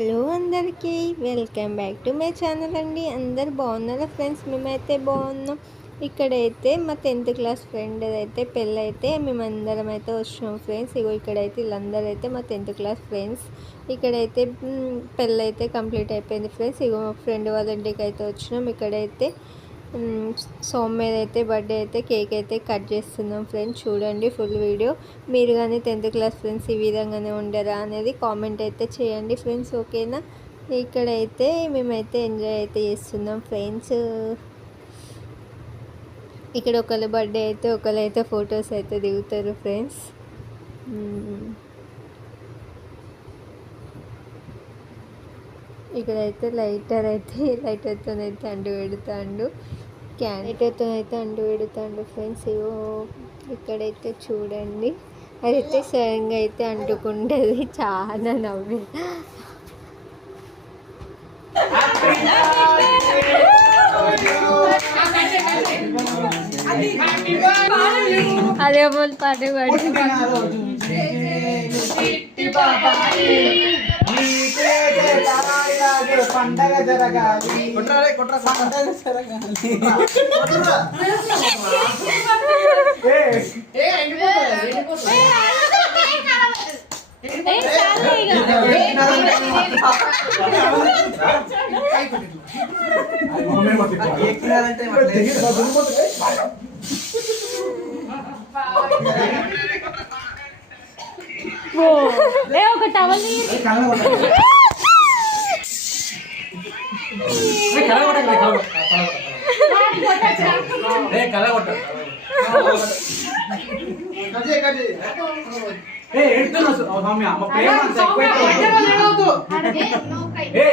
Hello అందరికీ welcome back to my channel అండి. అందరు బాగున్నారా ఫ్రెండ్స్? మేమైతే బాగున్నాం. ఇక్కడైతే మా 10th క్లాస్ ఫ్రెండ్ అయితే పెళ్ళైతే మేమందరం అయితే వచ్చినాం ఫ్రెండ్స్. ఇగో ఇక్కడైతే వీళ్ళందరూ అయితే మా 10th క్లాస్ ఫ్రెండ్స్. ఇక్కడైతే పెళ్ళైతే కంప్లీట్ అయిపోయింది ఫ్రెండ్స్. ఇగో మా ఫ్రెండ్ వాళ్ళ ఇంటికి అయితే వచ్చినాం. ఇక్కడైతే సౌమ్య అయితే బర్త్డే అయితే కేక్ అయితే కట్ చేస్తున్నాం ఫ్రెండ్స్. చూడండి ఫుల్ వీడియో. మీరు కానీ 10th క్లాస్ ఫ్రెండ్స్ ఈ విధంగానే ఉండరా అనేది కామెంట్ అయితే చేయండి ఫ్రెండ్స్, ఓకేనా? ఇక్కడైతే మేమైతే ఎంజాయ్ అయితే చేస్తున్నాం ఫ్రెండ్స్. ఇక్కడ ఒకళ్ళ బర్త్డే అయితే ఒకళ్ళైతే ఫొటోస్ అయితే దిగుతారు ఫ్రెండ్స్. ఇక్కడైతే లైటర్తో అయితే అంటు పెడతాడు, క్యాండిడేట్తో అయితే అంటు పెడతాడు ఫ్రెండ్స్. ఇక్కడైతే చూడండి, అదైతే సడన్గా అయితే అంటుకుంటుంది. చాలా నవ్వి అదే బోల్ పాట పండగ జరగాలి. ఒక టవల్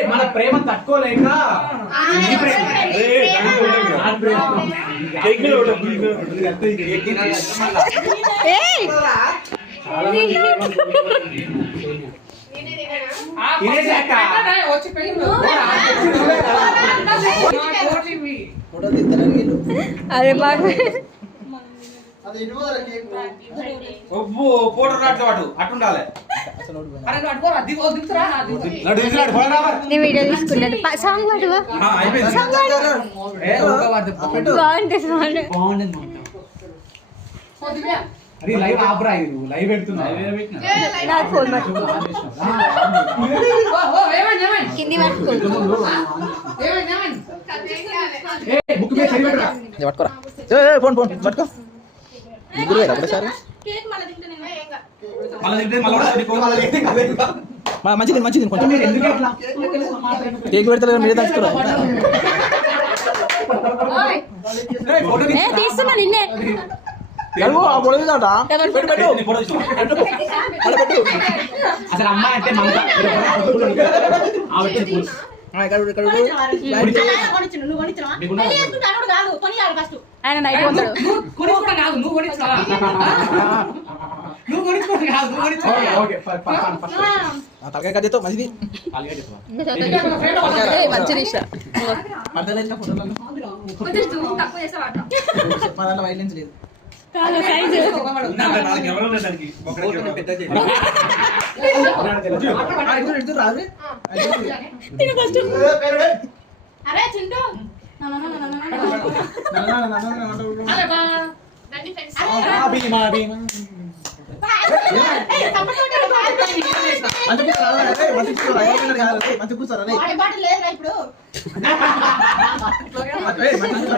మన ప్రేమ తక్కువలేక అదే బాగా పోటర్ అట్టుండాలి. వీడియో తీసుకున్నాను. Song Padua? అరే లైవ్ ఆపరా, ఇది లైవ్ పెడుతున్నా. కింది పట్టుకో. మంచిది మంచిది కొంచెం కేక్ పెడతారు మీరే దాచుకోరా. తీస్తున్నా నిన్నే. అసలు అమ్మాయి అంటే ఆయన అయిపోతాడు. తలకాయ కట్టేతో మంచిది వైలెన్స్ లేదు. మంచి కూర్చోరా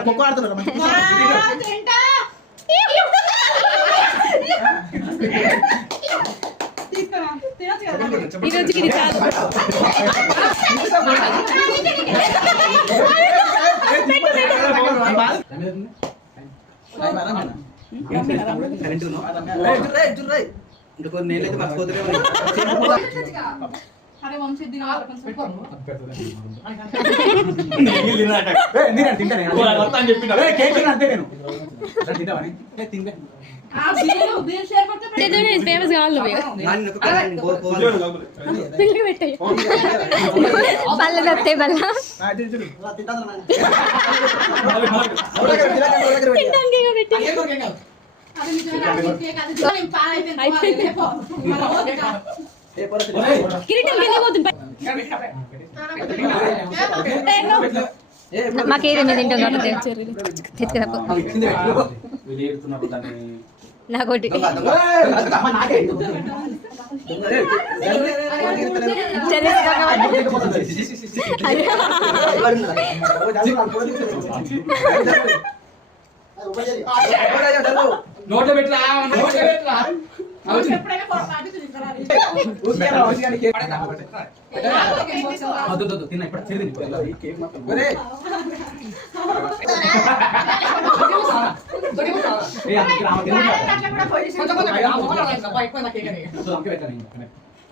కుక్క ఆడుతున్నారు. నేనైతే మర్చిపోతున్నా. ఫేమస్ కావాలి పళ్ళ తప్తే బల్ల కిరీటం కింద పోతుంది. మాకేది మీద తింటాం కాబట్టి తీసుకురాపో నాకోటి నోట్లో పెట్టరా తిన్నా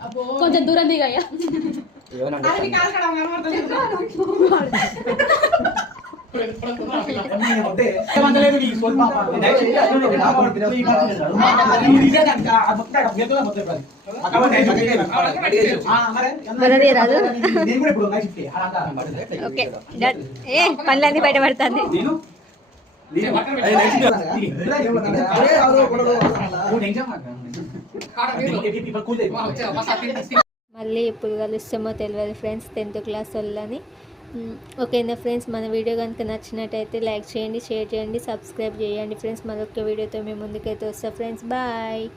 ఇప్పుడు కొంచెం దూరం దిగయ్యా ఓకే ఏ పనులన్నీ బయట పడుతుంది మళ్ళీ ఎప్పుడు కలుస్తామో తెలియదు ఫ్రెండ్స్ 10th క్లాస్ వాళ్ళని. ఓకేనా ఫ్రెండ్స్, మన వీడియో కనుక నచ్చినట్టయితే లైక్ చేయండి, షేర్ చేయండి, సబ్స్క్రైబ్ చేయండి ఫ్రెండ్స్. మరొక వీడియోతో మేము ముందుకైతే వస్తాం ఫ్రెండ్స్. బాయ్.